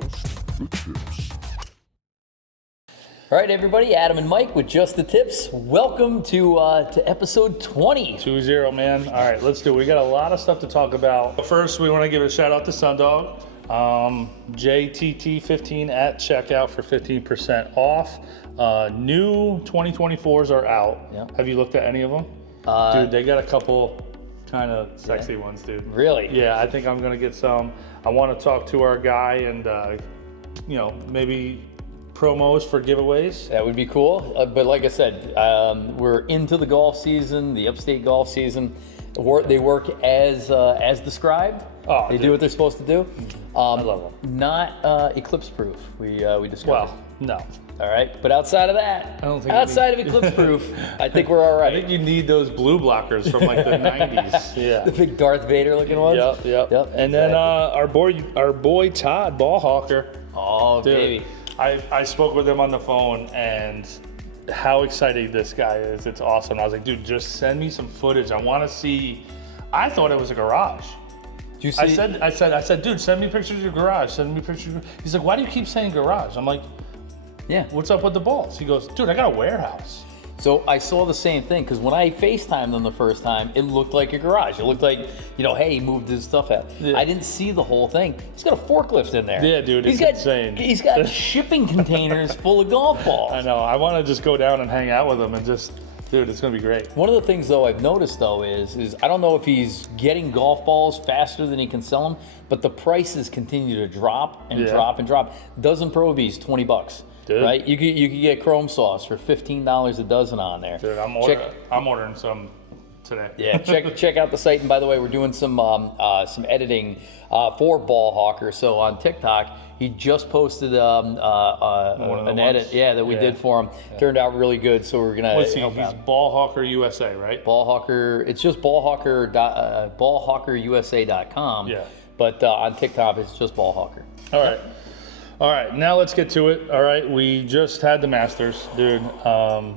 Just the Tips. All right, everybody, Adam and Mike with Just the Tips. Welcome to episode 20. 2-0, man. All right, let's do it. We got a lot of stuff to talk about. First, we want to give a shout out to Sundog. JTT 15 at checkout for 15% off. New 2024s are out. Yep. Have you looked at any of them? Dude, they got a couple kind of sexy ones, dude. Really? Yeah, I think I'm going to get some. I want to talk to our guy and, maybe promos for giveaways. That would be cool. But like I said, we're into the golf season, the upstate golf season. They work as described. Oh, they dude. do what they're supposed to do. I love them. Not eclipse proof. We discovered. Well, no. All right, but outside of that, I don't think outside of eclipse proof, I think we're all right. I think you need those blue blockers from like the 90s. Yeah. The big Darth Vader looking ones. Yep. And then our boy Todd Ballhawker. Oh, Dude, baby. I spoke with him on the phone and how excited this guy is. It's awesome. I was like, dude, just send me some footage. I want to see. I thought it was a garage. Do you see? I said, dude, send me pictures of your garage. Send me pictures. He's like, why do you keep saying garage? I'm like, Yeah. what's up with the balls? He goes, dude, I got a warehouse. So I saw the same thing because when I FaceTimed them the first time, it looked like a garage. It looked like, hey, he moved his stuff out. Yeah. I didn't see the whole thing. He's got a forklift in there. Yeah, dude, it's insane. He's got shipping containers full of golf balls. I know. I want to just go down and hang out with him and just, dude, it's going to be great. One of the things, though, I've noticed, though, is I don't know if he's getting golf balls faster than he can sell them, but the prices continue to drop and drop and drop. Dozen Pro Vs, $20. Dude. Right? You could get Chrome Sauce for $15 a dozen on there. Dude, I'm ordering some today. Yeah, check out the site. And by the way, we're doing some editing for Ballhawker. So on TikTok, he just posted an edit, that we did for him. Yeah. Turned out really good. So we're gonna What's he? help He's out. Ballhawker USA, right? Ballhawker. It's just ballhawkerusa.com. Yeah. But on TikTok, it's just Ballhawker. All right, now let's get to it. All right, we just had the Masters, dude. What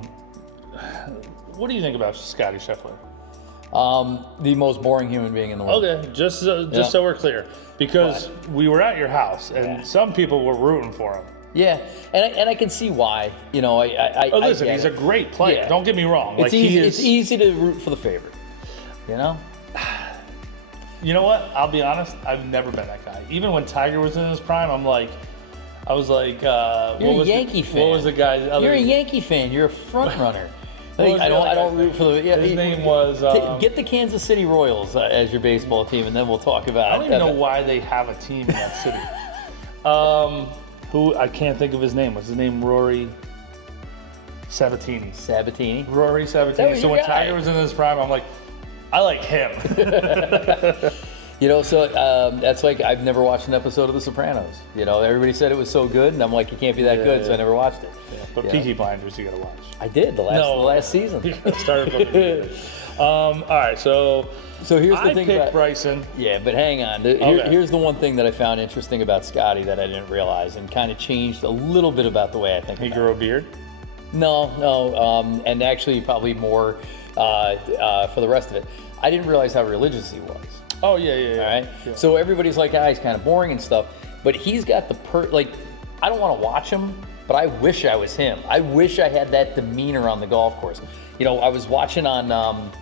do you think about Scotty Scheffler? The most boring human being in the world. Okay, just so we're clear, because we were at your house and some people were rooting for him. Yeah, and I can see why. Listen, I he's a great player. Yeah. Don't get me wrong. It's easy. It's easy to root for the favorite. You know what? I'll be honest. I've never been that guy. Even when Tiger was in his prime, I was like, you're a Yankee fan. What was the guy's other? You're a Yankee fan. You're a front runner. I don't root for the. Yeah, his name was. Get the Kansas City Royals as your baseball team, and then we'll talk about. I don't even know why they have a team in that city. Who I can't think of his name. Was his name Rory Sabatini? Rory Sabatini. So when Tiger was in his prime, I'm like, I like him. That's like I've never watched an episode of The Sopranos. Everybody said it was so good, and I'm like, you can't be that good, so I never watched it. Yeah, but Peaky Blinders, you gotta watch. I did the last season. Started looking. All right, so here's the thing about Bryson. Yeah, but hang on. Here's the one thing that I found interesting about Scotty that I didn't realize, and kind of changed a little bit about the way I think. He grew a beard. No, and actually probably more for the rest of it. I didn't realize how religious he was. Oh, yeah. All right? Yeah. So everybody's like, he's kind of boring and stuff. But he's got I don't want to watch him, but I wish I was him. I wish I had that demeanor on the golf course. I was watching on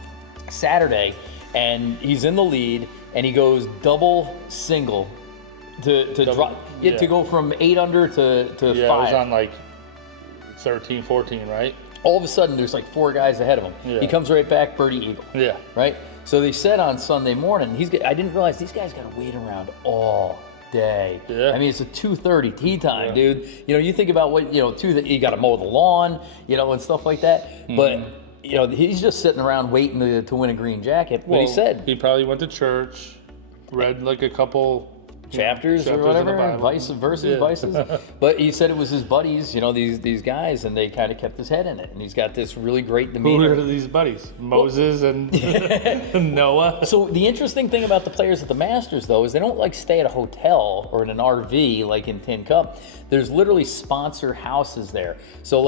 Saturday, and he's in the lead, and he goes double single to go from 8 under to 5. Yeah, it was on 13, 14, right? All of a sudden, there's 4 guys ahead of him. Yeah. He comes right back, birdie eagle. Yeah. Right? So they said on Sunday morning, I didn't realize these guys got to wait around all day. Yeah. I mean, it's a 2:30 tee time, dude. You think about what, you got to mow the lawn, and stuff like that. Mm-hmm. But, he's just sitting around waiting to win a green jacket. But he said he probably went to church, read a couple chapters or whatever, vices. But he said it was his buddies, these guys, and they kind of kept his head in it. And he's got this really great demeanor. Who are these buddies? Moses and Noah. So the interesting thing about the players at the Masters, though, is they don't stay at a hotel or in an RV like in Tin Cup. There's literally sponsor houses there. So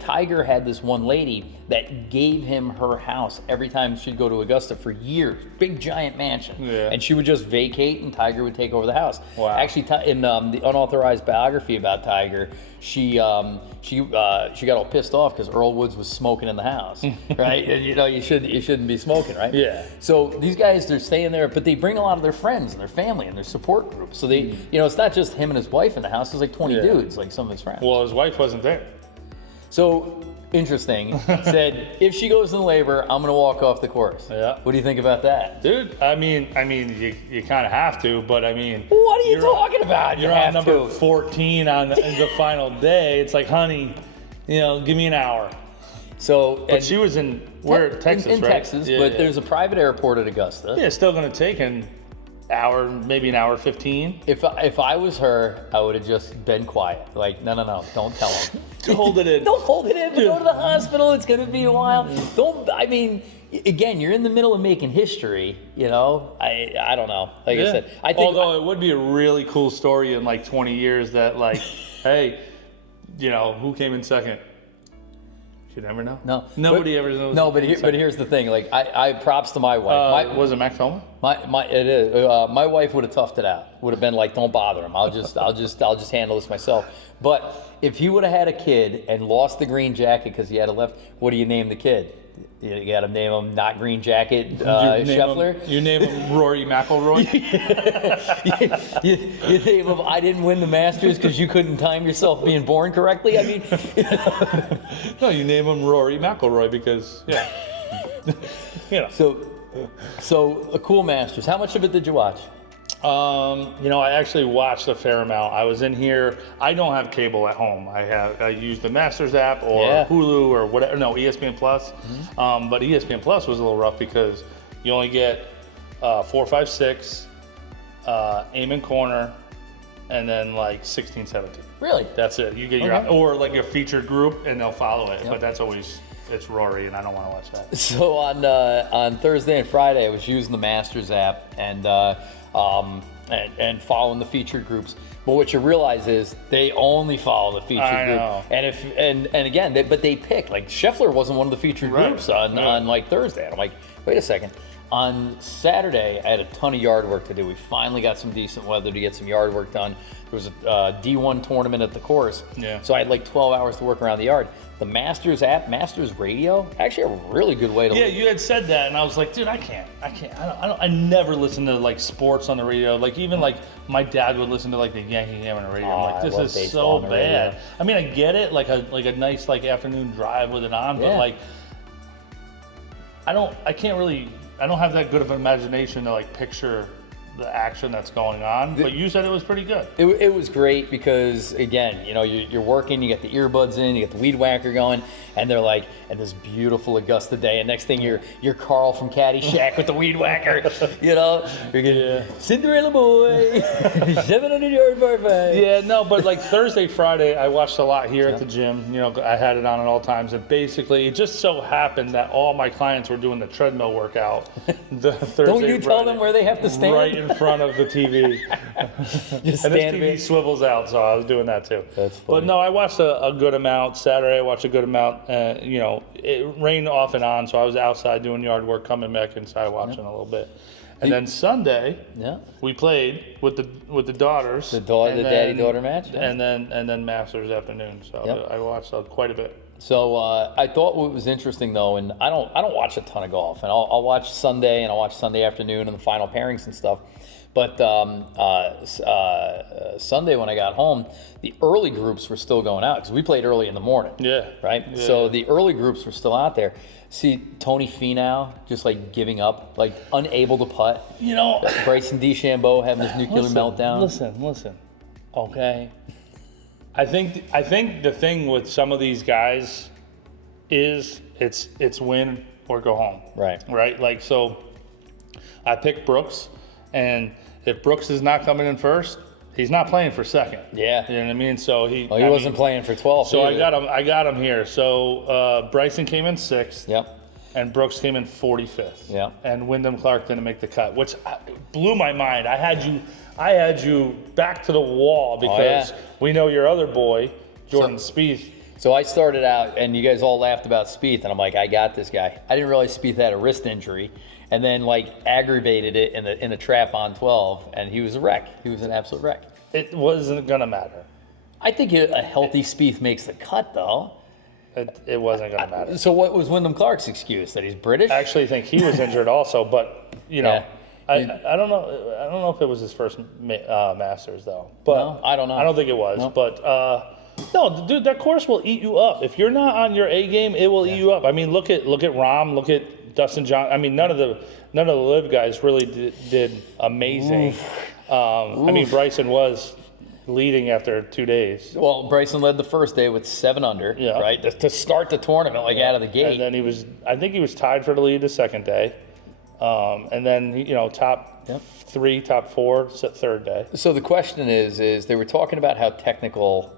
Tiger had this one lady that gave him her house every time she'd go to Augusta for years. Big giant mansion. Yeah. And she would just vacate and Tiger would take over over the house. Wow. Actually, in the unauthorized biography about Tiger, she got all pissed off because Earl Woods was smoking in the house, right? And, you shouldn't be smoking, right? Yeah. So these guys, they're staying there, but they bring a lot of their friends and their family and their support group. So they, it's not just him and his wife in the house. There's like 20 dudes, like some of his friends. Well, his wife wasn't there. So interesting. Said if she goes in labor, I'm gonna walk off the course. Yeah. What do you think about that? Dude, I mean, you kind of have to, but I mean, What are you talking about? You're on number 14 on the final day. It's like, honey, give me an hour. So, But she was in Texas, in right? Texas, Yeah, but yeah. there's a private airport at Augusta. Yeah, it's still gonna take an hour, maybe an hour 15. If I was her, I would have just been quiet. Like, no, don't tell him. Hold it in. Don't hold it in. But go to the hospital. It's gonna be a while. Again, you're in the middle of making history. I don't know. Like I said, I think. Although it would be a really cool story in like 20 years that like, hey, who came in second? You never know. No, Nobody ever knows. No, but here's the thing. Like, I props to my wife. Was it Max Homa? It is. My wife would have toughed it out. Would have been like, don't bother him. I'll just handle this myself. But if he would have had a kid and lost the green jacket because he had a left, what do you name the kid? You got to name him not green jacket Scheffler. You name him Rory McIlroy. you name him I didn't win the Masters because you couldn't time yourself being born correctly. I mean, no, you name him Rory McIlroy because So a cool Masters. How much of it did you watch? I actually watched a fair amount. I was in here. I don't have cable at home. I use the Masters app or Hulu or whatever. No, ESPN Plus. Mm-hmm. But ESPN Plus was a little rough because you only get 4, 5, 6, aim and corner, and then like 16, 17. Really? That's it. You get or like your featured group, and they'll follow it. Yep. But that's always. It's Rory, and I don't want to watch that. So on Thursday and Friday, I was using the Masters app and following the featured groups. But what you realize is they only follow the featured group. And again, they pick. Like Scheffler wasn't one of the featured groups on like Thursday. And I'm like, wait a second. On Saturday, I had a ton of yard work to do. We finally got some decent weather to get some yard work done. There was a D1 tournament at the course. Yeah. So I had like 12 hours to work around the yard. The Masters app, Masters Radio, actually a really good way to. Yeah, you had said that, and I was like, dude, I can't. I never listen to like sports on the radio. Like even like my dad would listen to like the Yankee game on the radio. I'm like, this is so bad. Radio. I mean, I get it, like a nice like afternoon drive with it on, but like I don't have that good of an imagination to like picture the action that's going on, but you said it was pretty good. It was great because, again, you're working, you got the earbuds in, you got the weed whacker going, and they're like, and this beautiful Augusta day, and next thing you're Carl from Caddyshack with the weed whacker, you're getting Cinderella boy, 700-yard par 5. Yeah, no, but like Thursday, Friday, I watched a lot here at the gym. I had it on at all times, and basically, it just so happened that all my clients were doing the treadmill workout. The Thursday, Don't you tell them where they have to stand? Right in front of the TV. Just and this TV swivels out, so I was doing that too. That's funny. But no, I watched a good amount. Saturday, I watched a good amount. It rained off and on, so I was outside doing yard work, coming back inside watching a little bit. And then Sunday, we played with the daughters. The daddy-daughter match? Yeah. And then Masters afternoon. So I watched quite a bit. So I thought what was interesting though, and I don't watch a ton of golf, and I'll watch Sunday and I'll watch Sunday afternoon and the final pairings and stuff. But Sunday when I got home, the early groups were still going out because we played early in the morning. Yeah. Right. Yeah. So the early groups were still out there. See Tony Finau just like giving up, like unable to putt. Bryson DeChambeau having his nuclear meltdown. Listen. Okay. I think the thing with some of these guys is it's win or go home. Right. Like so, I picked Brooks, and if Brooks is not coming in first, he's not playing for second. Yeah. You know what I mean? So he wasn't playing for 12th. So either. I got him here. So Bryson came in 6th. Yep. And Brooks came in 45th. Yep. And Wyndham Clark didn't make the cut, which blew my mind. I had you back to the wall because we know your other boy, Jordan Spieth. So I started out, and you guys all laughed about Spieth, and I'm like, I got this guy. I didn't realize Spieth had a wrist injury, and then like aggravated it in a trap on 12, and he was a wreck. He was an absolute wreck. It wasn't gonna matter. I think a healthy Spieth makes the cut, though. It wasn't gonna matter. So what was Wyndham Clark's excuse? That he's British? I actually think he was injured also, but you know, Yeah. I don't know. I don't know if it was his first Masters though. But No, I don't know. I don't think it was. No. But no, dude, that course will eat you up. If you're not on your A game, it will eat you up. I mean, look at Rahm, look at Dustin Johnson. I mean, none of the live guys really did amazing. I mean, Bryson was leading after 2 days. Well, Bryson led the first day with 7 under, Yeah. right? To start the tournament out of the gate. And then I think he was tied for the lead the second day. And then, top 3, top 4, third day. So the question is they were talking about how technical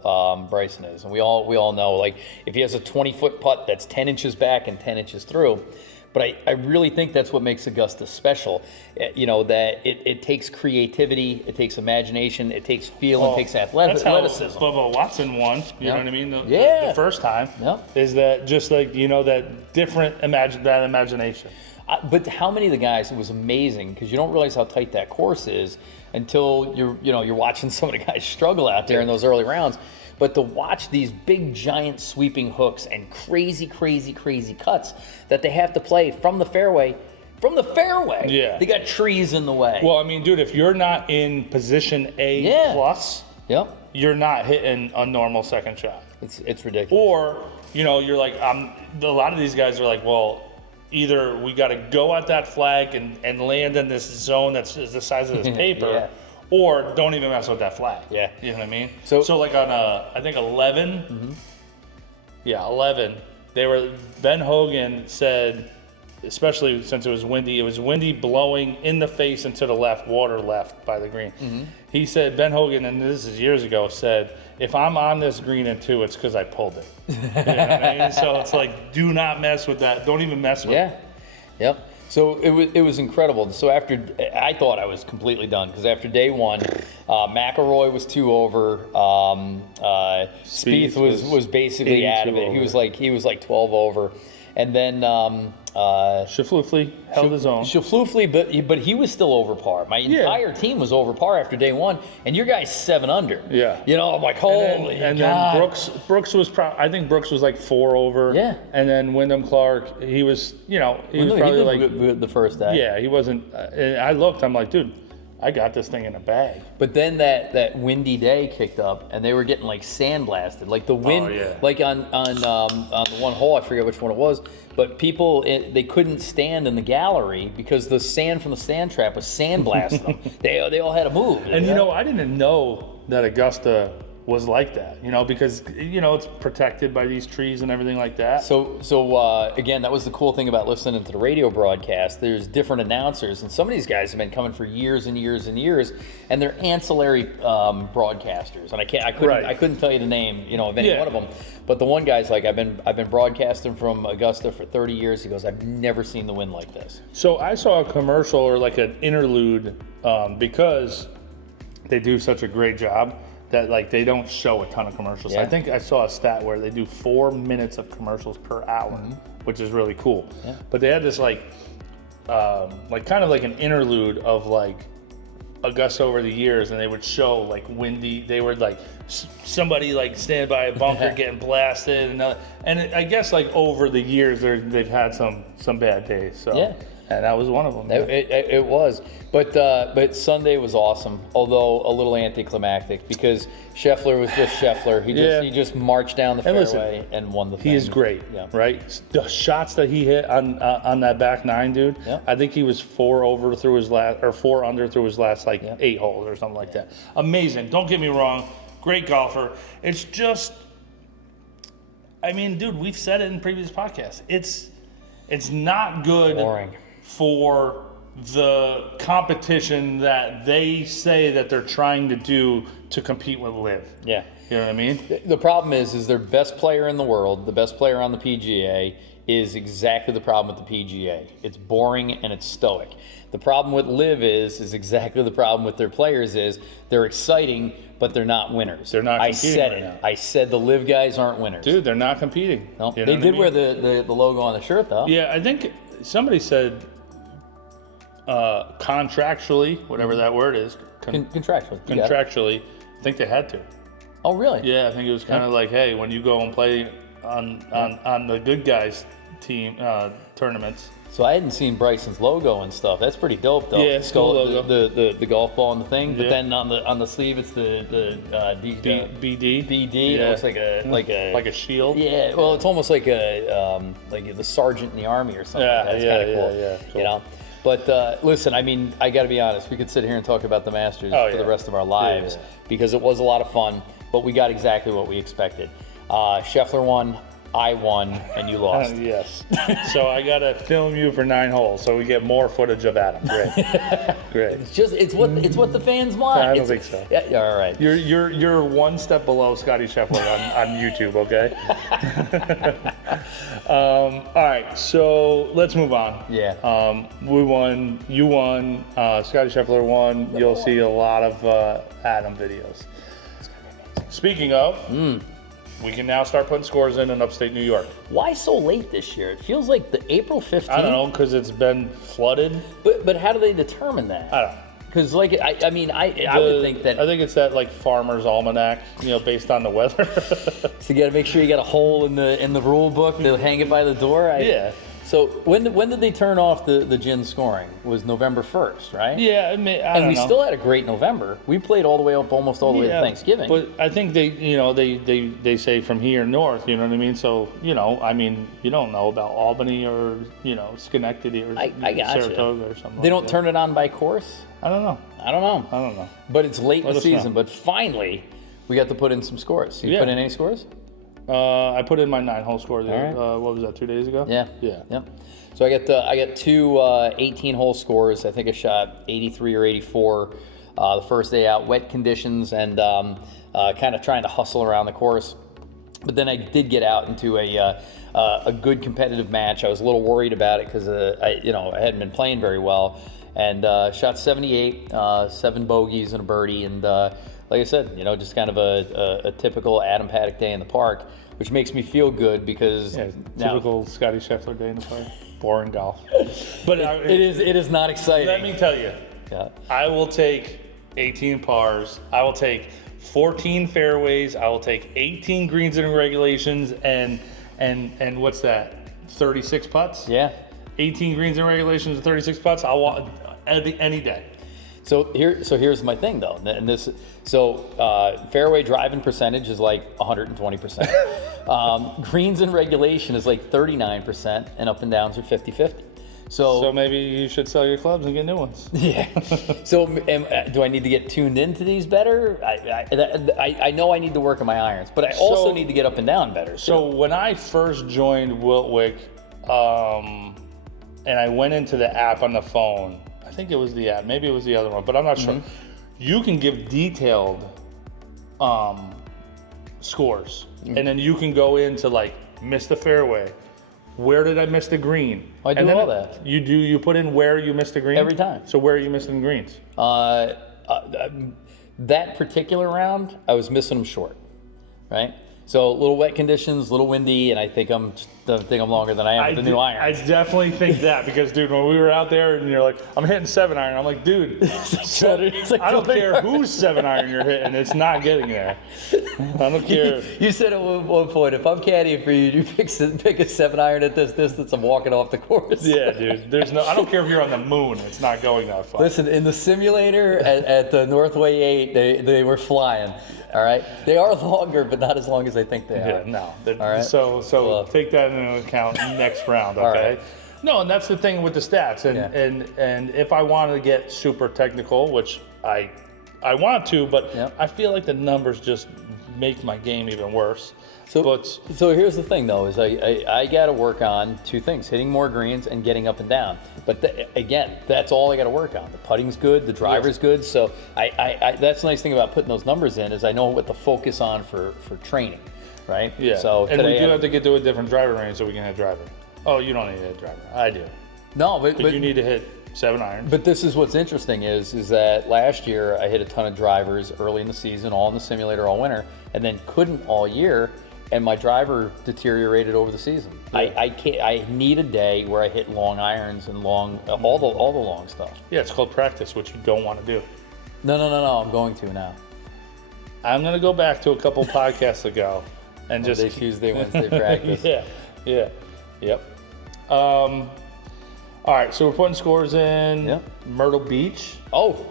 Bryson is, and we all know, like, if he has a 20-foot putt that's 10 inches back and 10 inches through. But I really think that's what makes Augusta special. That it takes creativity, it takes imagination, it takes feel, it takes athleticism. Bubba Watson won. You know what I mean? Yeah. The first time. Yep. Is that just like that different imagination? But how many of the guys? It was amazing because you don't realize how tight that course is until you're watching some of the guys struggle out there in those early rounds. But to watch these big, giant sweeping hooks and crazy, crazy, crazy cuts that they have to play from the fairway. Yeah. They got trees in the way. Well, I mean, dude, if you're not in position A plus, you're not hitting a normal second shot. It's ridiculous. Or, you're like, a lot of these guys are like, well, either we got to go at that flag and land in this zone that's the size of this paper, or don't even mess with that flag. Yeah. You know what I mean? So like on, I think 11, 11, Ben Hogan said, especially since it was windy blowing in the face and to the left, water left by the green. He said, Ben Hogan, and this is years ago, said, if I'm on this green in 2, it's because I pulled it. You know what I mean? So it's like, do not mess with that. Don't even mess with it. Yep. So it was incredible. So I thought I was completely done because after day 1, McIlroy was 2 over. Spieth was basically out of it. Over. He was like 12 over, and then Schauffele held his own. Schauffele, but he was still over par. My entire team was over par after day 1, and your guy's 7 under. Yeah. I'm like, holy and God. then Brooks was I think Brooks was like 4 over. Yeah. And then Wyndham Clark, he was, he was probably he did good the first day. Yeah, he wasn't. And I looked, I'm like, dude, I got this thing in a bag. But then that windy day kicked up, and they were getting like sandblasted, like the wind, like on the one hole, I forget which one it was. But people, they couldn't stand in the gallery because the sand from the sand trap was sandblasting them. They all had to move. And I didn't know that Augusta was like that, because it's protected by these trees and everything like that. So again, that was the cool thing about listening to the radio broadcast. There's different announcers, and some of these guys have been coming for years and years and years, and they're ancillary broadcasters. And I couldn't tell you the name, of any one of them. But the one guy's like, I've been broadcasting from Augusta for 30 years. He goes, I've never seen the wind like this. So I saw a commercial or like an interlude because they do such a great job that like they don't show a ton of commercials. Yeah. I think I saw a stat where they do 4 minutes of commercials per hour, which is really cool. Yeah. But they had this like kind of like an interlude of like Augusta over the years, and they would show like windy. They were like somebody like standing by a bunker getting blasted, and I guess like over the years they've had some bad days. So Yeah. And that was one of them. It was, but Sunday was awesome. Although a little anticlimactic because Scheffler was just Scheffler. He just marched down the fairway and won the thing. He is great, right? The shots that he hit on that back 9, dude. Yeah. I think he was 4 over through his last, or 4 under through his last 8 holes or something like that. Amazing. Don't get me wrong. Great golfer. It's just, I mean, dude, we've said it in previous podcasts. It's not good. Boring. For the competition that they say that they're trying to do to compete with LIV. Yeah. You know what I mean? The problem is their best player in the world, the best player on the PGA, is exactly the problem with the PGA. It's boring and it's stoic. The problem with LIV is exactly the problem with their players is they're exciting, but they're not winners. They're not competing. I said right it. now. I said the LIV guys aren't winners. Dude, they're not competing. No, You know they did wear the logo on the shirt though. Yeah, I think somebody said contractually, whatever that word is, Contractually. You got it. contractually, I think they had to. Oh, really? Yeah, I think it was kind of like, hey, when you go and play on the good guys team tournaments. So I hadn't seen Bryson's logo and stuff. That's pretty dope, though. Yeah, it's cool logo. The golf ball and the thing, but Yeah. then on the sleeve it's the BD. BD. It Yeah. looks like a shield. Yeah, well, it's almost like like the sergeant in the army or something. Yeah, like that. It's yeah, kind of cool. yeah, cool. You know, but listen, I mean, I got to be honest. We could sit here and talk about the Masters for the rest of our lives because it was a lot of fun. But we got exactly what we expected. Scheffler won, I won, and you lost. Yes. So I gotta film you for 9 holes, so we get more footage of Adam. Great. Great. It's what the fans want. I don't think so. Yeah, all right. You're one step below Scotty Scheffler on YouTube, okay? All right, so let's move on. Yeah. We won. You won. Scotty Scheffler won. You'll see a lot of Adam videos. Speaking of, we can now start putting scores in upstate New York. Why so late this year? It feels like the April 15th. I don't know, because it's been flooded. But how do they determine that? I don't know. Because I would think that I think it's that like farmer's almanac, based on the weather. so you got to make sure you got a hole in the rule book. They'll hang it by the door. Yeah. So when did they turn off the gin scoring? It was November 1st, right? Yeah, And we still had a great November. We played all the way up, almost all the way to Thanksgiving. But I think they say from here north, you know what I mean? So, you don't know about Albany or, Schenectady or I got Saratoga you. or something. They don't turn it on by course? I don't know. I don't know. But it's late in the season. But finally, we got to put in some scores. You put in any scores? I put in my 9-hole score there. All right. What was that, 2 days ago? Yeah. So I got two 18-hole scores. I think I shot 83 or 84 the first day out. Wet conditions and kind of trying to hustle around the course. But then I did get out into a good competitive match. I was a little worried about it because I hadn't been playing very well, and shot 78, 7 bogeys and a birdie, and like I said, just kind of a typical Adam Paddock day in the park, which makes me feel good because typical Scotty Scheffler day in the park. Boring golf. But it is not exciting. Let me tell you, I will take 18 pars. I will take 14 fairways. I will take 18 greens and regulations, and what's that? 36 putts. Yeah. 18 greens and regulations and 36 putts. I'll want any day. So here's my thing though, and fairway driving percentage is like 120%. Greens in regulation is like 39%, and up and downs are 50-50. So maybe you should sell your clubs and get new ones. Yeah. So do I need to get tuned into these better? I know I need to work on my irons, but I also need to get up and down better. So when I first joined Wiltwick, and I went into the app on the phone. I think it was the app, maybe it was the other one, but I'm not sure. You can give detailed scores, and then you can go into like miss the fairway. Where did I miss the green? I do all that. You put in where you missed the green? Every time. So where are you missing greens? That particular round, I was missing them short, right? So a little wet conditions, a little windy, and I think I'm longer than I am with the new iron. I definitely think that because, dude, when we were out there and you're like, I'm hitting 7-iron, I'm like, dude, I don't care whose 7-iron you're hitting, it's not getting there. I don't care. You said at one point, if I'm caddying for you, you pick a 7-iron at this distance, I'm walking off the course. Yeah, dude. I don't care if you're on the moon, it's not going that far. Listen, in the simulator at the Northway 8, they were flying. All right, they are longer, but not as long as I think they are. Yeah, no. All right. So take that into account next round, okay? All right. No, and that's the thing with the stats, and if I want to get super technical, which I want to, but I feel like the numbers just make my game even worse. So here's the thing, though, is I got to work on two things: hitting more greens and getting up and down. But again, that's all I got to work on. The putting's good, the driver's good. So that's the nice thing about putting those numbers in is I know what to focus on for training, right? Yeah. So and we do have to get to a different driver range so we can hit driver. Oh, you don't need to hit driver. I do. No, but you need to hit 7-iron. But this is what's interesting is that last year I hit a ton of drivers early in the season, all in the simulator all winter, and then couldn't all year. and my driver deteriorated over the season. Yeah. I can't. I need a day where I hit long irons and long all the long stuff. Yeah, it's called practice, which you don't want to do. No. I'm going to now. I'm gonna go back to a couple podcasts ago and just Monday, Tuesday, Wednesday practice. Yep. All right, so we're putting scores in. Yep. Myrtle Beach. Oh,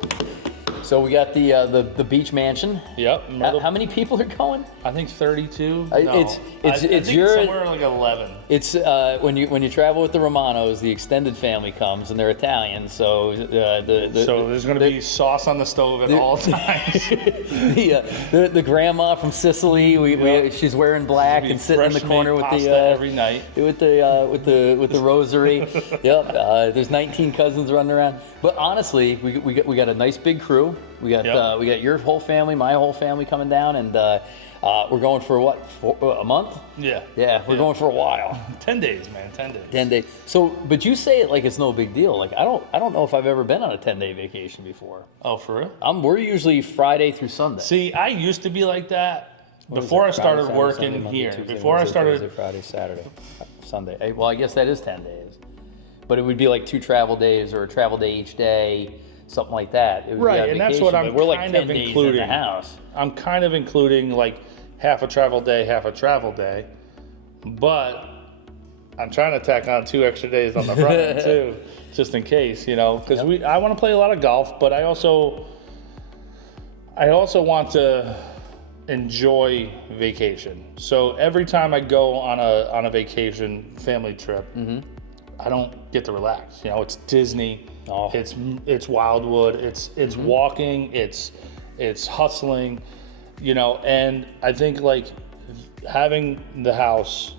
so we got the beach mansion. Yep. How many people are going? I think 32. I No. it's I think your- somewhere like 11. It's when you travel with the Romanos, the extended family comes and they're Italian, so So there's going to be sauce on the stove at all times. the grandma from Sicily, she's wearing black and sitting in the corner with pasta the every night. with the rosary. Yep. There's 19 cousins running around. But honestly, we got a nice big crew. We got Yep. we got your whole family, my whole family coming down, and we're going for what, a month? Yeah. Yeah, we're going for a while. 10 days, man. 10 days. 10 days. So, but you say it like it's no big deal. Like I don't know if I've ever been on a 10-day vacation before. Oh, for real? We're usually Friday through Sunday. See, I used to be like that What is before it? I Friday, started Saturday, working Sunday, Monday, here. Tuesday, Before Wednesday, I started. Thursday, Friday, Saturday, Sunday. Well, I guess that is 10 days. But it would be like 2 travel days or a travel day each day, something like that. It would be Right, on and that's vacation, what but I'm we're like kind 10 of days including. in the house. I'm kind of including like half a travel day, half a travel day, but I'm trying to tack on 2 extra days on the front end too, just in case, because I want to play a lot of golf, but I also want to enjoy vacation. So every time I go on a vacation family trip, I don't get to relax. It's Disney, Oh. it's Wildwood, it's walking, it's hustling, and I think like having the house,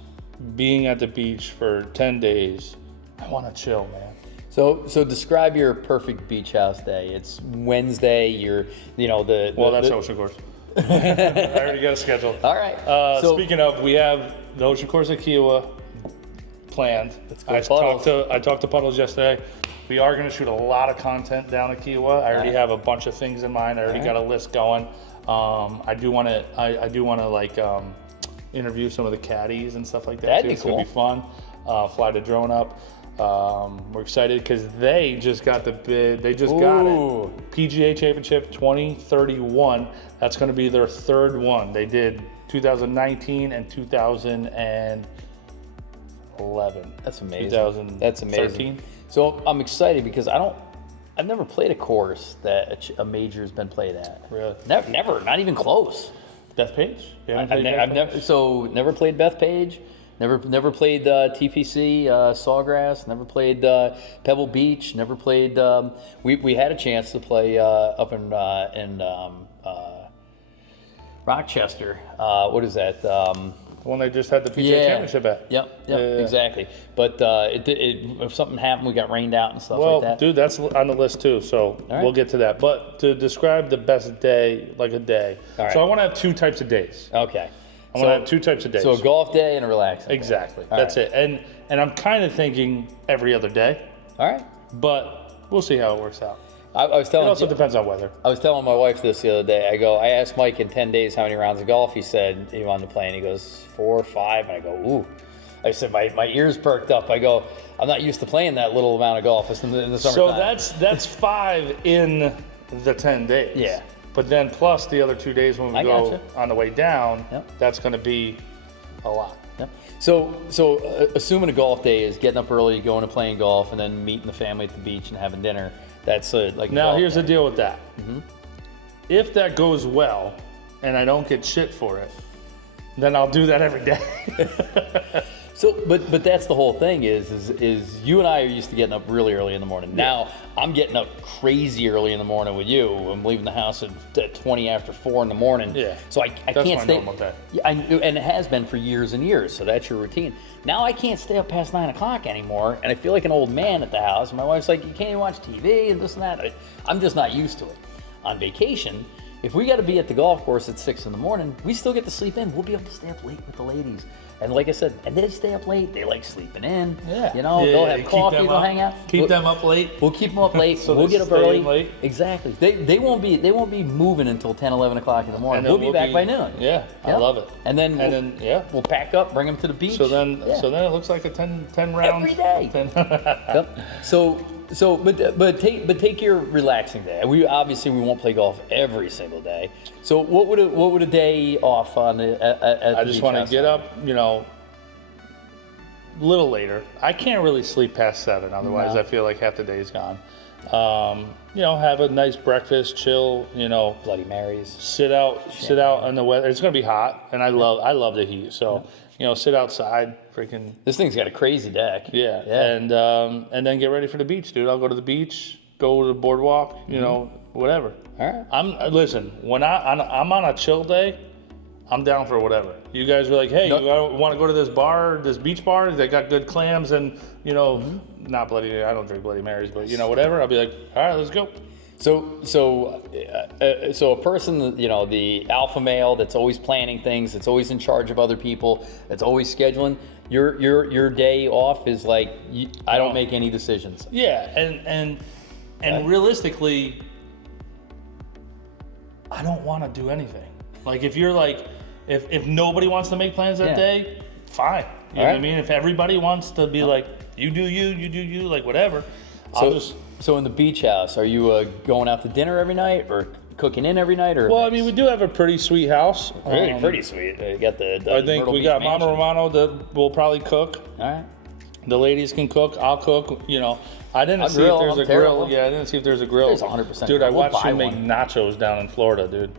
being at the beach for 10 days, I want to chill, man. So describe your perfect beach house day. It's Wednesday. That's Ocean Course. I already got a schedule. All right. Speaking of, we have the Ocean Course at Kiowa planned. Let's go I talked to Puddles yesterday. We are going to shoot a lot of content down at Kiowa. I already have a bunch of things in mind. I already got a list going. I do want to interview some of the caddies and stuff like that. That'd too. be It's gonna be fun. Fly the drone up. We're excited because they just got the bid. They just got it. PGA Championship 2031. That's going to be their 3rd one. They did 2019 and 2011. That's amazing. 2013. That's amazing. So I'm excited because I've never played a course that a major has been played at. Really? Never, not even close. Bethpage? Never played Bethpage. Never played TPC, Sawgrass. Never played Pebble Beach. Never played. We had a chance to play up in Rochester. What is that? The one they just had the PGA Championship at. Yep, exactly. But if something happened, we got rained out and stuff Well, like that. dude, that's on the list too, so right. we'll get to that. But to describe the best day, like a day. All right. So I want to have 2 types of days. Okay. I want to have 2 types of days. So a golf day and a relaxing day. Exactly. All That's right. it. And I'm kind of thinking every other day, All right. but we'll see how it works out. I was It telling also depends on weather. I was telling my wife this the other day. I asked Mike in 10 days how many rounds of golf he said he wanted to play, and he goes 4 or 5. And I go, ooh. I said my ears perked up. I go, I'm not used to playing that little amount of golf in the summertime. So that's 5 in the 10 days. Yeah. But then plus the other 2 days when we I go gotcha. on the way down, Yep. that's going to be a lot. Yep. So assuming a golf day is getting up early, going and playing golf, and then meeting the family at the beach and having dinner. That's like a Now golf here's day. the deal with that. If that goes well and I don't get shit for it, then I'll do that every day. So, but that's the whole thing is you and I are used to getting up really early in the morning. Now I'm getting up crazy early in the morning with you. I'm leaving the house at 20 after 4 in the morning. Yeah. So I That's can't my stay. normal day. Yeah, and it has been for years and years. So that's your routine. Now I can't stay up past 9 o'clock anymore, and I feel like an old man at the house. My wife's like, you can't even watch TV and this and that. I'm just not used to it. On vacation, if we got to be at the golf course at 6 in the morning, we still get to sleep in. We'll be able to stay up late with the ladies. And like I said, and they stay up late. They like sleeping in. Yeah. They'll have coffee. They'll hang out. Keep them up late. We'll keep them up late. So we'll get up early. Late. Exactly. They won't be moving until 10, 11 o'clock in the morning. We'll be back by noon. Yeah, I love it. And then we'll pack up, bring them to the beach. So then it looks like a 10 round every day. Yep. But take your relaxing day. We won't play golf every single day. So what would a day off on at I just want to get up, a little later. I can't really sleep past 7, otherwise I feel like half the day's gone. Have a nice breakfast, chill, Bloody Marys. Sit out in the weather. It's gonna be hot, and I love the heat. So, sit outside, freaking. This thing's got a crazy deck. Yeah. And then get ready for the beach, dude. I'll go to the beach, go to the boardwalk, whatever. All right. Listen, when I'm on a chill day, I'm down for whatever. You guys were like, hey, you want to go to this bar, this beach bar? They got good clams and, not Bloody, I don't drink Bloody Marys, but, whatever. I'll be like, all right, let's go. So a person, the alpha male that's always planning things, that's always in charge of other people, that's always scheduling, your day off is like, I don't make any decisions. Yeah, and realistically, I don't want to do anything. Like, if you're like, if nobody wants to make plans that day, fine. You know what I mean? If everybody wants to be like, you do you, like whatever. So in the beach house, are you going out to dinner every night or cooking in every night? Or well, I mean, we do have a pretty sweet house. Really pretty sweet. You got the I think Myrtle we Beach got mansion. Mama Romano that will probably cook. All right. The ladies can cook. I'll cook. I didn't see if there's a grill. Yeah, I didn't see if there's a grill. There's 100%. Dude, I watched you make nachos down in Florida, dude.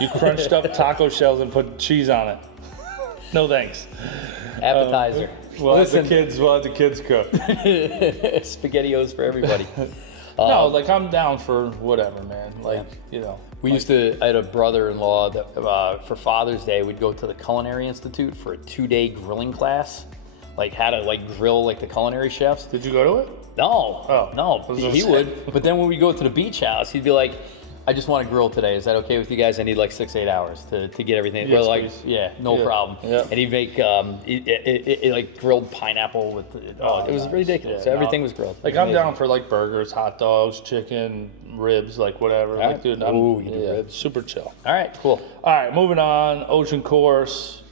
You crunched up taco shells and put cheese on it. No thanks. Appetizer. We'll have the kids cook. SpaghettiOs for everybody. No, like I'm down for whatever, man. Like, I had a brother-in-law that for Father's Day we'd go to the Culinary Institute for a 2-day grilling class, like how to grill the culinary chefs. Did you go to it? No, no, he would. But then when we go to the beach house, he'd be like, I just want to grill today. Is that okay with you guys? I need 6-8 hours to get everything. Yes, no problem. Yeah. And he'd make grilled pineapple with. It was ridiculous. Yeah, Everything was grilled. I'm down for burgers, hot dogs, chicken, ribs, whatever. Right. Dude, ribs. Super chill. All right, cool. All right, moving on. Ocean course.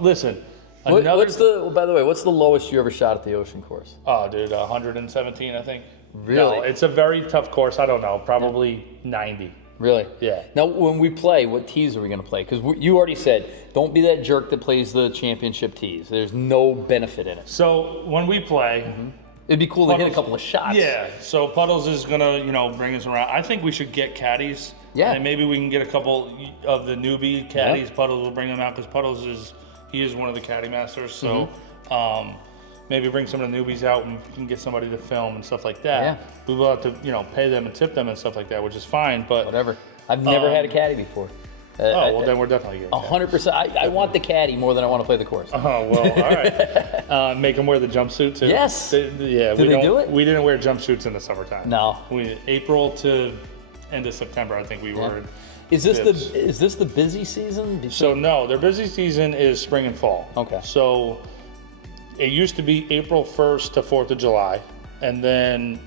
Listen. By the way, what's the lowest you ever shot at the ocean course? Oh, dude, 117, I think. Really? No, it's a very tough course. I don't know, probably 90. Really? Yeah. Now, when we play, what tees are we going to play? Because you already said, don't be that jerk that plays the championship tees. There's no benefit in it. So when we play, it'd be cool to hit a couple of shots. Yeah. So Puddles is gonna, bring us around. I think we should get caddies. Yeah. And maybe we can get a couple of the newbie caddies. Yeah. Puddles will bring them out because Puddles is one of the caddy masters. So. Maybe bring some of the newbies out and we can get somebody to film and stuff like that. Yeah. We will have to, pay them and tip them and stuff like that, which is fine. But whatever. I've never had a caddy before. Then we're definitely getting 100%. I want the caddy more than I want to play the course. Oh, well, all right. Make them wear the jumpsuit too. Yes. Do they do it? We didn't wear jumpsuits in the summertime. No. April to end of September, I think we were. Is this the busy season? So no, their busy season is spring and fall. Okay. So it used to be April 1st to 4th of July, and then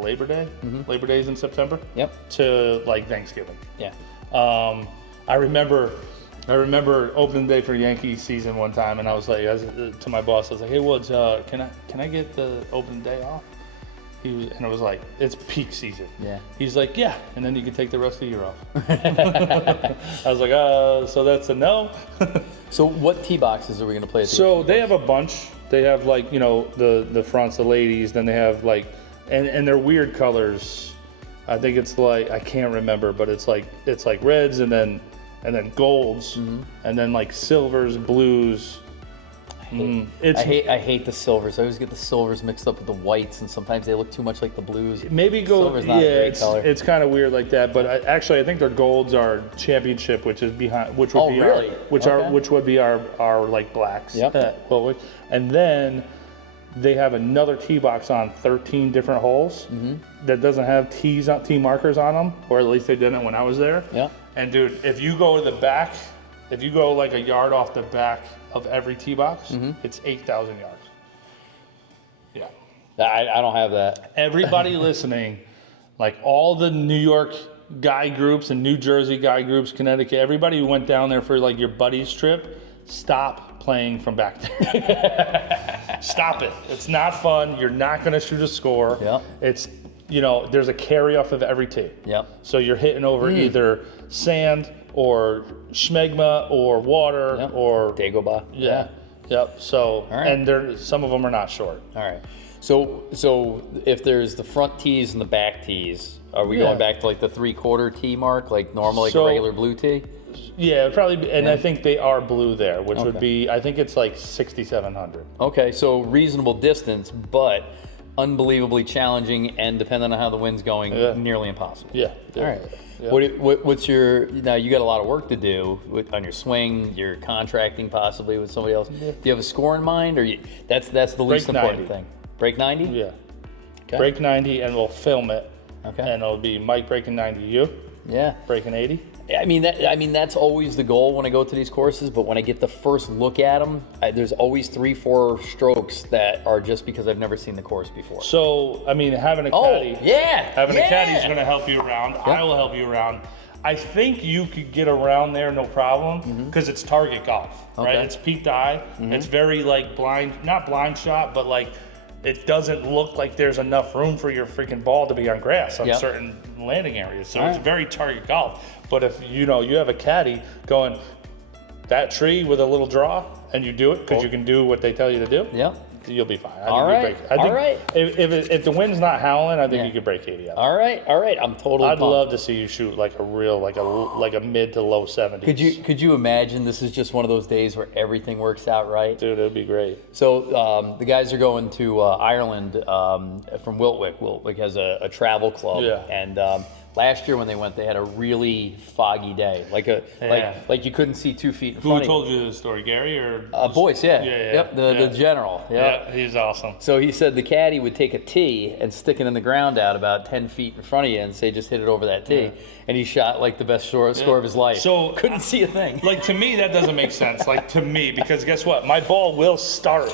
Labor Day. Labor Day's in September. Yep. To Thanksgiving. Yeah. I remember opening day for Yankee season one time, and I was like, to my boss, I was like, "Hey Woods, can I get the opening day off?" And it was like, it's peak season. Yeah. He's like, yeah, and then you can take the rest of the year off. I was like, so that's a no. So what tee boxes are we going to play at the So they have a bunch. They have the fronts, the ladies, then they have and they're weird colors. I think it's I can't remember, but it's like reds and then golds and then silvers, blues. I hate the silvers. I always get the silvers mixed up with the whites, and sometimes they look too much like the blues. Maybe gold. Silver's not a great color. It's kind of weird like that. But I think their golds are championship, which is behind, which would be which would be our blacks. Yep. And then they have another tee box on 13 different holes that doesn't have tee markers on them, or at least they didn't when I was there. Yeah. And dude, if you go to the back, if you go like a yard off the back of every tee box, it's 8,000 yards. Yeah. I don't have that. Everybody listening, like all the New York guy groups and New Jersey guy groups, Connecticut, everybody who went down there for like your buddy's trip, stop playing from back there. Stop it. It's not fun. You're not going to shoot a score. Yeah. It's, you know, there's a carry off of every tee. Yep. So you're hitting over either sand or schmegma or water or Dagobah. Yeah. Yep. So, and some of them are not short. All right. So if there's the front tees and the back tees, are we going back to like the 3/4 tee mark, like normal, like a regular blue tee? Yeah, probably. And I think they are blue there, which would be, I think it's like 6,700. Okay, so reasonable distance, but unbelievably challenging, and depending on how the wind's going, nearly impossible. Yeah. All right. Yeah. What's your, now you got a lot of work to do on your swing, you're contracting possibly with somebody else. Do you have a score in mind, or that's the least important thing? Break 90? Yeah. Okay. Break 90, and we'll film it. Okay. And it'll be Mike breaking 90, you breaking 80. I mean that's always the goal when I go to these courses, but when I get the first look at them, there's always 3-4 strokes that are just because I've never seen the course before. So, I mean, having a caddy. Having a caddy is going to help you around. Yep. I will help you around. I think you could get around there no problem because it's target golf, right? It's peaked eye. It's very like not blind shot, but like it doesn't look like there's enough room for your freaking ball to be on grass on certain landing areas. So it's very target golf. But if you have a caddy going that tree with a little draw and you do it because you can do what they tell you to do, you'll be fine. I think if the wind's not howling, I think you could break 80 out. All right. I'm totally I'd pumped. love to see you shoot like a real, like a mid to low 70s. Could you imagine this is just one of those days where everything works out right? Dude, it'd be great. So the guys are going to Ireland from Wiltwick. Wiltwick has a travel club, and last year when they went, they had a really foggy day, like you couldn't see 2 feet in front of you. Who told you this story, Gary or? Boyce, Yep, the general. Yeah, he's awesome. So he said the caddy would take a tee and stick it in the ground out about 10 feet in front of you and say, just hit it over that tee. And he shot like the best score of his life. So couldn't see a thing. Like, to me, that doesn't make sense. Like, to me, because guess what? My ball will start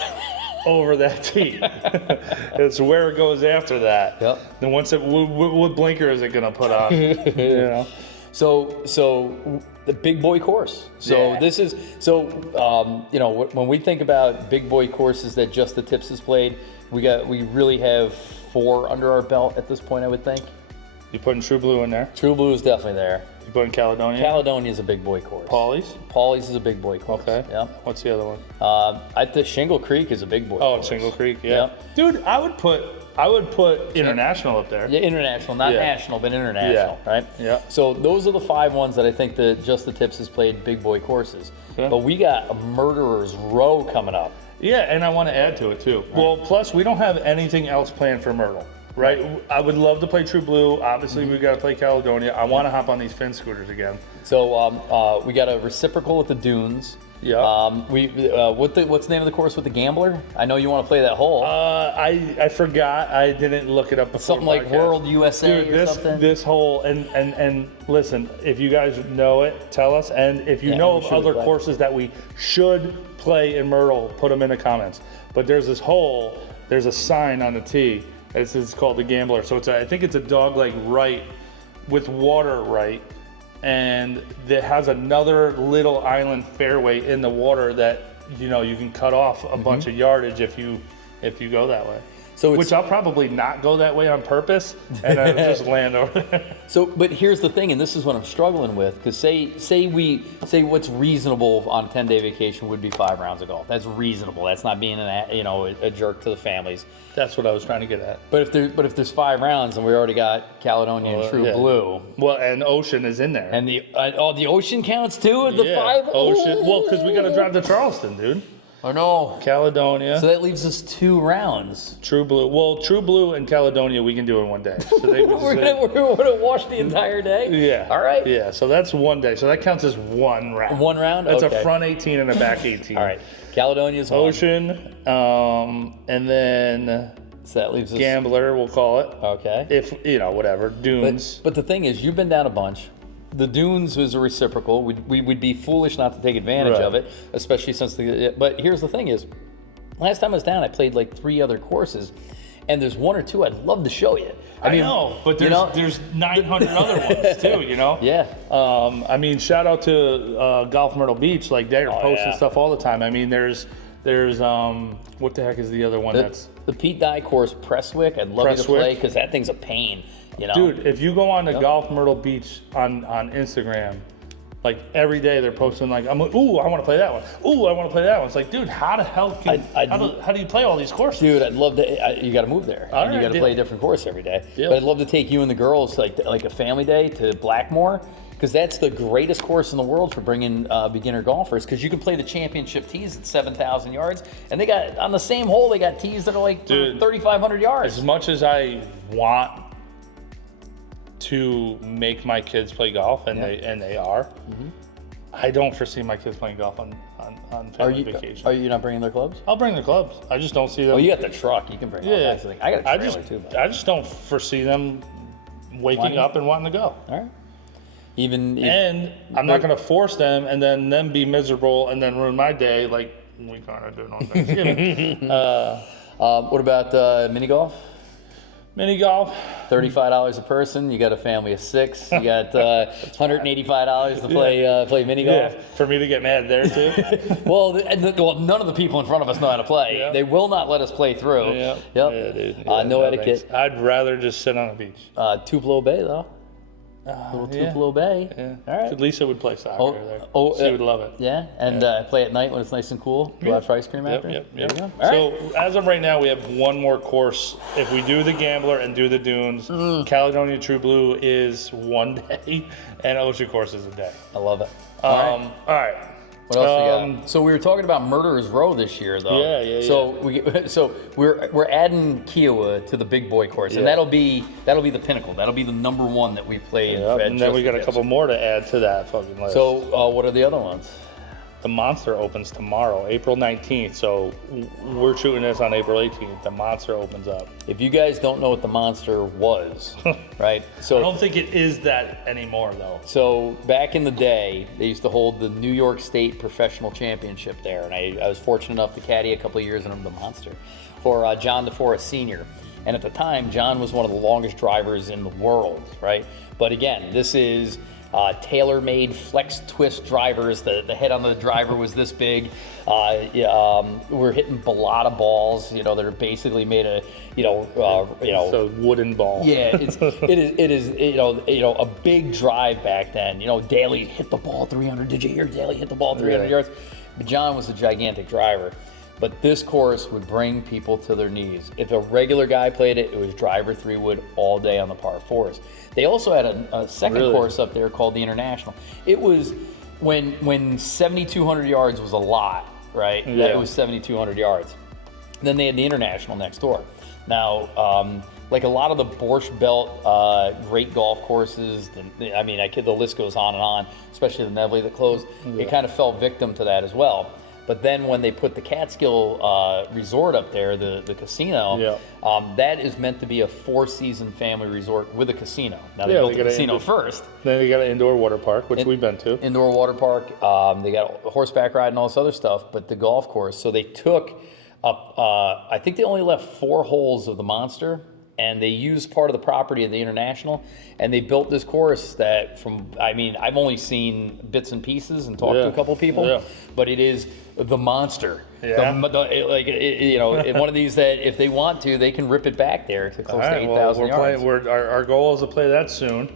over that tee. It's where it goes after that. Yep. Then once what blinker is it gonna put on? So the big boy course. So this is when we think about big boy courses that Just the Tips has played, we really have 4 under our belt at this point, I would think. You putting True Blue in there? True Blue is definitely there. You putting Caledonia? Caledonia is a big boy course. Paulie's is a big boy course. Okay. Yeah. What's the other one? I think Shingle Creek is a big boy course. Oh, Shingle Creek, yeah. Dude, I would put International up there. Yeah, International, not national, but international, right? Yeah. So those are the 5 ones that I think that Just the Tips has played big boy courses. Okay. But we got a murderer's row coming up. Yeah, and I want to add to it too. Right. Well, plus we don't have anything else planned for Myrtle. Right? I would love to play True Blue. Obviously, we've got to play Caledonia. I want to hop on these fin scooters again. So we got a reciprocal at the Dunes. Yeah. What's the name of the course with the Gambler? I know you want to play that hole. I forgot. I didn't look it up before. Something like World USA. Dude, or something. This hole and listen, if you guys know it, tell us. And if you know of other courses that we should play in Myrtle, put them in the comments. But there's this hole. There's a sign on the tee. It's called the Gambler. So I think it's a dog-leg right with water right, and it has another little island fairway in the water that you can cut off a bunch of yardage if you go that way. Which I'll probably not go that way on purpose, and I'll just land over there. But here's the thing, and this is what I'm struggling with, because say what's reasonable on a 10-day vacation would be 5 rounds of golf. That's reasonable. That's not being a jerk to the families. That's what I was trying to get at. But if there's 5 rounds and we already got Caledonia and True Blue, well, and Ocean is in there, and the Ocean counts too. The 5 Ocean. Well, because we got to drive to Charleston, dude. I know. Caledonia. So that leaves us 2 rounds. True Blue. Well, True Blue and Caledonia we can do in one day. So we're gonna wash the entire day? Yeah. All right. Yeah, so that's one day. So that counts as 1 round. 1 round? That's okay. a front 18 and a back 18. All right. Caledonia's Ocean, and then so that leaves us Gambler, we'll call it. Okay. If, whatever. Dunes. But the thing is, you've been down a bunch. The Dunes was a reciprocal. We would be foolish not to take advantage of it, especially since but here's the thing is, last time I was down, I played like 3 other courses, and there's 1 or 2 I'd love to show you. I mean, know, but there's 900 other ones too, Yeah. I mean, shout out to Golf Myrtle Beach. Like, they're posting stuff all the time. I mean, there's what the heck is the other one that's... The Pete Dye course, Presswick. I'd love you to play because that thing's a pain, Dude, if you go on to Golf Myrtle Beach on Instagram, like every day they're posting like, ooh, I want to play that one. Ooh, I want to play that one. It's like, dude, how the hell how do you play all these courses? Dude, I'd love to. You got to move there. You got to play a different course every day. But I'd love to take you and the girls like a family day to Blackmore, because that's the greatest course in the world for bringing beginner golfers, because you can play the championship tees at 7,000 yards, and they got on the same hole they got tees that are like 3,500 yards. As much as I want to make my kids play golf, and they are, I don't foresee my kids playing golf on family vacation. Are you not bringing their clubs? I'll bring their clubs. I just don't see them. Oh, you got the truck. You can bring all kinds of things. I got a trailer too. I just don't foresee them waking up and wanting to go. All right. And I'm not going to force them and then them be miserable and then ruin my day like we kind of do on Thanksgiving. What about mini golf? Mini golf, $35 a person. You got a family of 6. You got $185 to play mini golf. Yeah, for me to get mad there too. well, none of the people in front of us know how to play. Yep. They will not let us play through. Yep. Yeah, dude. No etiquette. Thanks. I'd rather just sit on a beach. Tupelo Bay though. Little Tupelo Bay. Yeah. All right. Lisa would play soccer there. She would love it. Yeah, and play at night when it's nice and cool. Go out for ice cream after. Yep. So as of right now, we have 1 more course. If we do the Gambler and do the Dunes, Caledonia True Blue is 1 day, and Ocean Course is a day. I love it. All right. What else we got? So we were talking about Murderers Row this year, though. Yeah. So we're adding Kiowa to the big boy course, and that'll be the pinnacle. That'll be the number 1 that we played. And then we got a couple more to add to that fucking list. So what are the other ones? The Monster opens tomorrow, April 19th. So we're shooting this on April 18th. The Monster opens up. If you guys don't know what the Monster was, right? So I don't think it is that anymore, though. So back in the day, they used to hold the New York State Professional Championship there, and I was fortunate enough to caddy a couple of years in the Monster for John DeForest Sr. And at the time, John was one of the longest drivers in the world, right? But again, this is tailor-made flex twist drivers. The head on the driver was this big. We're hitting balata balls, that are basically made of, So wooden ball. Yeah, it is a big drive back then. Daly hit the ball 300. Did you hear Daly hit the ball 300 yards? But John was a gigantic driver. But this course would bring people to their knees. If a regular guy played it, it was driver 3 wood all day on the par 4s. They also had a second course up there called the International. It was when 7,200 yards was a lot, right? Yeah. It was 7,200 yards. Then they had the International next door. Now, like a lot of the Borscht Belt great golf courses, the list goes on and on, especially the Nevele that closed. It kind of fell victim to that as well. But then when they put the Catskill Resort up there, the casino, that is meant to be a 4-season family resort with a casino. Now they built the casino first. Then they got an indoor water park, which we've been to. Indoor water park. They got horseback ride and all this other stuff, but the golf course. So they took up, I think they only left 4 holes of the Monster, and they used part of the property of the International, and they built this course that I've only seen bits and pieces and talked to a couple people, but it is the Monster. Yeah. One of these that if they want to, they can rip it back there to close to 8,000 yards. Our goal is to play that soon.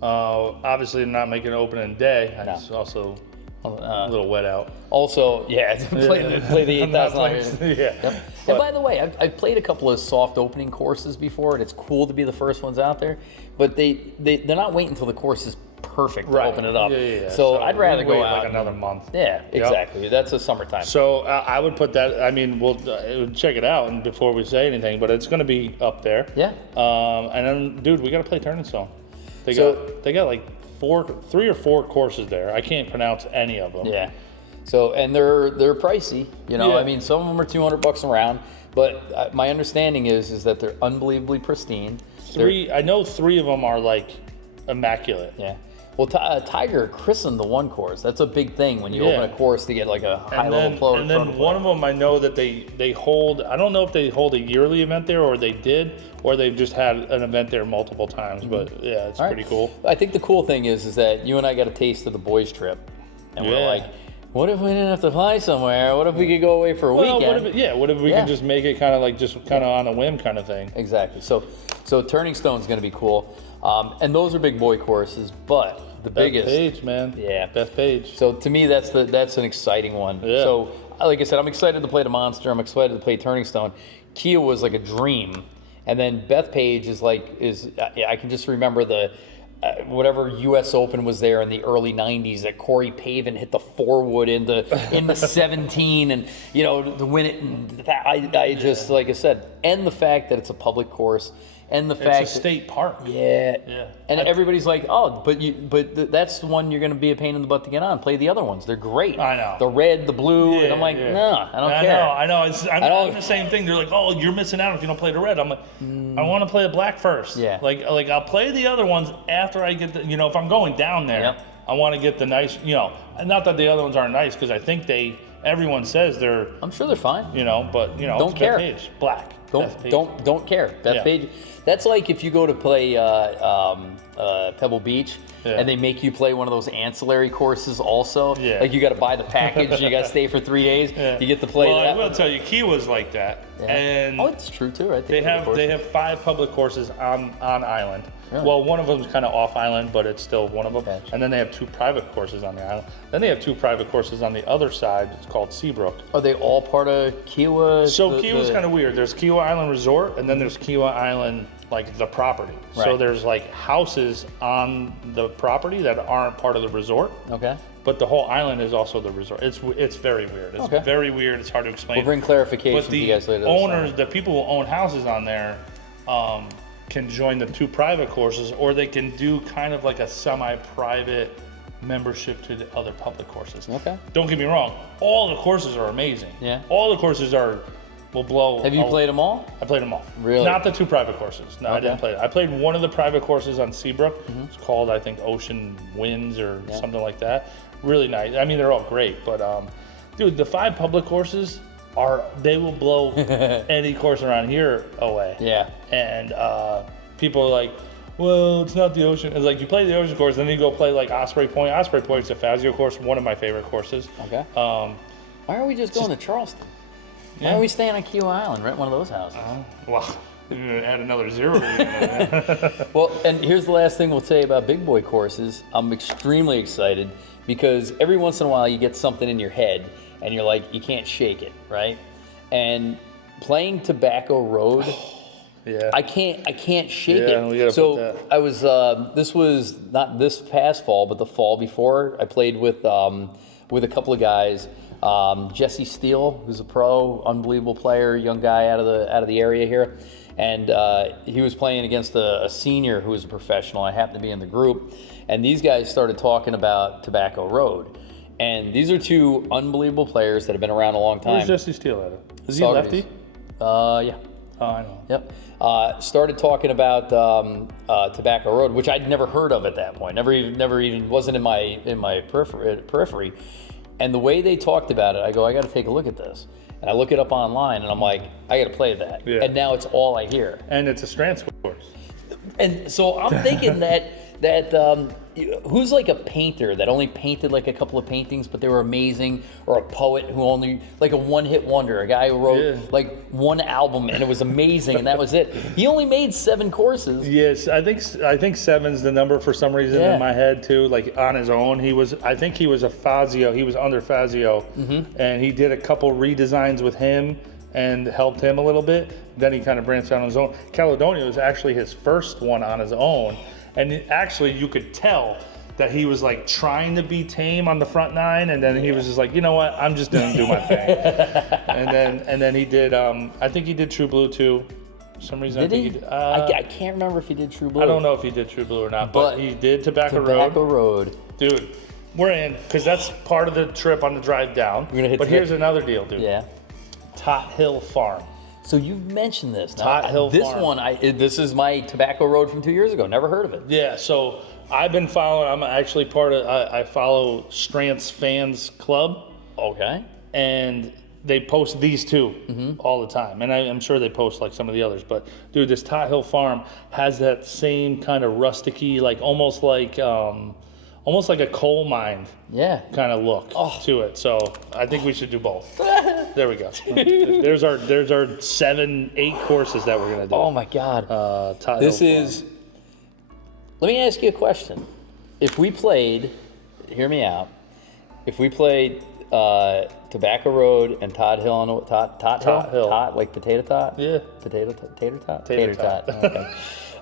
Obviously, not making an opening day. It's also a little wet out. Also, play the 8,000. Yeah. And by the way, I've played a couple of soft opening courses before, and it's cool to be the first ones out there. But they're not waiting until the course is perfect to open it up. Yeah. So I'd rather go wait out like another month. Yeah, exactly. That's a summertime. So I would put that. I mean, we'll check it out and before we say anything, but it's going to be up there. Yeah. And then, dude, we got to play Turning Stone. They got like 3 or 4 courses there. I can't pronounce any of them. Yeah. So, and they're pricey, you know. Yeah. I mean, some of them are $200 around, but my understanding is that they're unbelievably pristine. I know 3 of them are like immaculate. Yeah. Well, Tiger christened the one course. That's a big thing when you open a course to get like a high-level pro. And then one of them, I know that they hold. I don't know if they hold a yearly event there, or they did, or they've just had an event there multiple times. But yeah, it's pretty cool. I think the cool thing is that you and I got a taste of the boys' trip, and we're like, what if we didn't have to fly somewhere? What if we could go away for a weekend? What if we can just make it kind of like just kind of on a whim kind of thing? Exactly. So Turning Stone's going to be cool, and those are big boy courses, but the biggest Bethpage, man. Yeah, Bethpage. So to me, that's an exciting one. Yeah. So like I said, I'm excited to play the Monster. I'm excited to play Turning Stone. Kia was like a dream, and then Bethpage is I can just remember the. Whatever U.S. Open was there in the early '90s that Corey Pavin hit the 4-wood in the 17, and you know to win it. And I just like I said, and the fact that it's a public course, and the fact it's a state park. Yeah. And everybody's like, oh, but that's the one you're going to be a pain in the butt to get on. Play the other ones; they're great. I know. The red, the blue, and I'm like, no, I don't care. I know. I'm the same thing. They're like, oh, you're missing out if you don't play the red. I'm like, I want to play the black first. Yeah. Like I'll play the other ones after I get the, if I'm going down there, Yep. I want to get the nice, and not that the other ones aren't nice, because I think everyone says they're, I'm sure they're fine. but Don't it's care. Bethpage, black. Bethpage. Don't care. Bethpage. That's like if you go to play Pebble Beach and they make you play one of those ancillary courses also. Yeah. Like you got to buy the package, you got to stay for 3 days. You get to play Well, that. I will tell you, Kiwa's like that. Yeah. And it's true too, right? they have 5 public courses on island. Really? Well, one of them's kind of off island, but it's still one of them. Gotcha. And then they have 2 private courses on the island. Then they have 2 private courses on the other side. It's called Seabrook. Are they all part of Kiwa? So Kiwa's kind of weird. There's Kiwa Island Resort, and then there's Kiwa Island, like the property. Right. So there's like houses on the property that aren't part of the resort. Okay. But the whole island is also the resort. It's very weird. It's very weird. It's hard to explain. We'll bring clarification But to you guys later. the people who own houses on there, can join the 2 private courses, or they can do kind of like a semi-private membership to the other public courses. Okay. Don't get me wrong. All the courses are amazing. Yeah. All the courses will blow. Have you played them all? I played them all. Really? Not the 2 private courses. No, I didn't play it. I played one of the private courses on Seabrook. It's called, I think, Ocean Winds or something like that. Really nice. I mean, they're all great, but dude, the 5 public courses they will blow any course around here away. Yeah. And people are like, well, it's not the ocean. It's like you play the ocean course, then you go play like Osprey Point. Osprey Point's a Fazio course, one of my favorite courses. Okay. Why are we just going to Charleston? Why are we staying on Kiwa Island, rent one of those houses? Well, you're gonna add another 0 to it. Well, and here's the last thing we'll say about big boy courses. I'm extremely excited because every once in a while you get something in your head and you're like, you can't shake it, right? And playing Tobacco Road, I can't shake it. We gotta so put that. I was, this was not this past fall, but the fall before. I played with a couple of guys. Jesse Steele, who's a pro, unbelievable player, young guy out of the area here, and he was playing against a senior who was a professional. I happened to be in the group, and these guys started talking about Tobacco Road, and these are 2 unbelievable players that have been around a long time. Where's Jesse Steele at? Is he Saugerties. lefty? Yeah. Oh, I know. Yep. Started talking about Tobacco Road, which I'd never heard of at that point. Never even wasn't in my periphery. And the way they talked about it, I go, I got to take a look at this. And I look it up online, and I'm like, I got to play that. Yeah. And now it's all I hear. And it's a Strands course. And so I'm thinking that who's like a painter that only painted like a couple of paintings, but they were amazing, or a poet who only like a one-hit wonder, a guy who wrote like one album and it was amazing and that was it. He only made 7 courses. Yes, I think 7's the number for some reason in my head too. Like on his own, I think he was a Fazio. He was under Fazio, and he did a couple redesigns with him and helped him a little bit. Then he kind of branched out on his own. Caledonia was actually his first one on his own. And actually, you could tell that he was like trying to be tame on the front nine, and then he was just like, you know what, I'm just gonna do my thing. and then he did. I think he did True Blue too. For some reason, Did I he? think he did. I can't remember if he did True Blue. I don't know if he did True Blue or not, but he did Tobacco Road. Dude, we're in because that's part of the trip on the drive down. We're gonna hit. But here's another deal, dude. Yeah. Tot Hill Farm. So you've mentioned this. Tot Hill This Farm. one, this is my Tobacco Road from 2 years ago. Never heard of it. Yeah, so I've been following. I'm actually part of. I follow Strantz Fans Club. Okay. And they post these two all the time, and I'm sure they post like some of the others. But dude, this Tot Hill Farm has that same kind of rusticy, like almost like a coal mine, kind of look to it. So I think we should do both. There we go. There's our 7-8 courses that we're gonna do. Oh my God. Tot This Hill is. Let me ask you a question. If we played, hear me out. If we played Tobacco Road and Tot Hill on Tot Hill, Tot like potato tot. Yeah. Tater tot. Tater tot.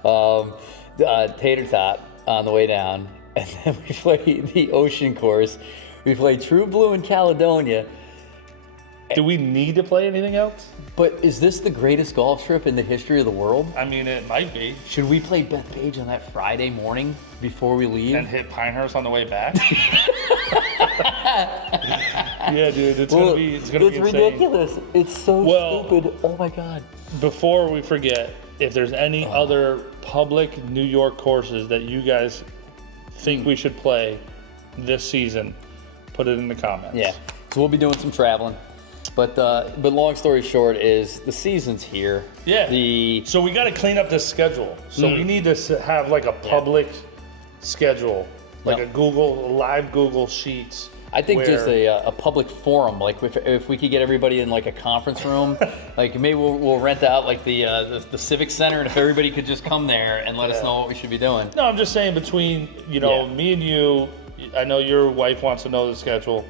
Okay. Tater tot on the way down, and then we play the Ocean Course. We play True Blue in Caledonia. Do we need to play anything else? But is this the greatest golf trip in the history of the world? I mean, it might be. Should we play Bethpage on that Friday morning before we leave? And hit Pinehurst on the way back. Yeah, dude, it's gonna be insane. Ridiculous. It's so stupid. Oh my God. Before we forget, if there's any other public New York courses that you guys think we should play this season, put it in the comments. Yeah. So we'll be doing some traveling. But long story short is the season's here. Yeah. So we got to clean up this schedule. So we need to have like a public schedule, like a live Google Sheets. I think just a public forum, like if we could get everybody in like a conference room, like maybe we'll rent out like the Civic Center, and if everybody could just come there and let us know what we should be doing. No, I'm just saying between me and you. I know your wife wants to know the schedule.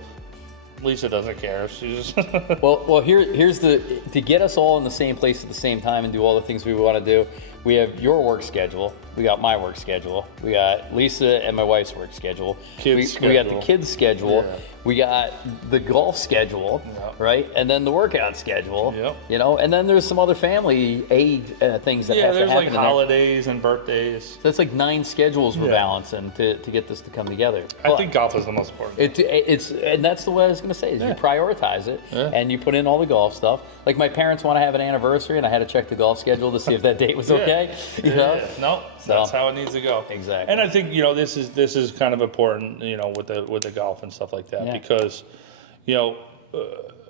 Lisa doesn't care. She's just well, here's to get us all in the same place at the same time and do all the things we want to do. We have your work schedule. We got my work schedule. We got Lisa and my wife's work schedule. We got the kids' schedule. Yeah. We got the golf schedule, right? And then the workout schedule. Yep. And then there's some other family things that have to happen. There's like holidays and birthdays. So that's like 9 schedules we're balancing to get this to come together. I think golf is the most important. And that's the way I was going to say is you prioritize it and you put in all the golf stuff. Like my parents want to have an anniversary, and I had to check the golf schedule to see if that date was okay. You know? No, that's how it needs to go. Exactly. And I think this is kind of important, with the golf and stuff like that, because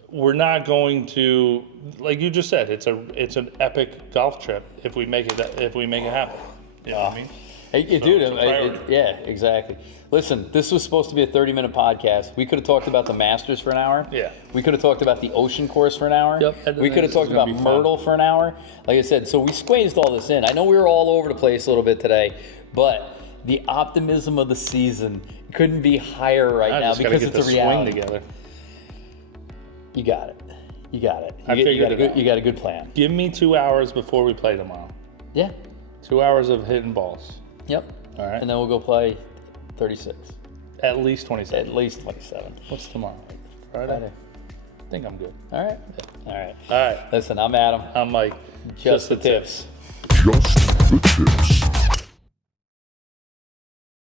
we're not going to, like you just said, it's an epic golf trip if we make it happen. You know what I mean? Hey, dude, yeah, exactly. Listen, this was supposed to be a 30-minute podcast. We could have talked about the Masters for an hour. Yeah. We could have talked about the Ocean Course for an hour. Yep. We could have talked about Myrtle for an hour. Like I said, so we squeezed all this in. I know we were all over the place a little bit today, but the optimism of the season couldn't be higher right now because it's a reality. Swing together. You got it. You got it. You got a good plan. Give me 2 hours before we play tomorrow. Yeah. 2 hours of hitting balls. Yep. All right. And then we'll go play 36. At least 27. At least 27. What's tomorrow? Friday? I think I'm good. All right. Yeah. All right. All right. Listen, I'm Adam. I'm Mike. Just the tips. Just the tips.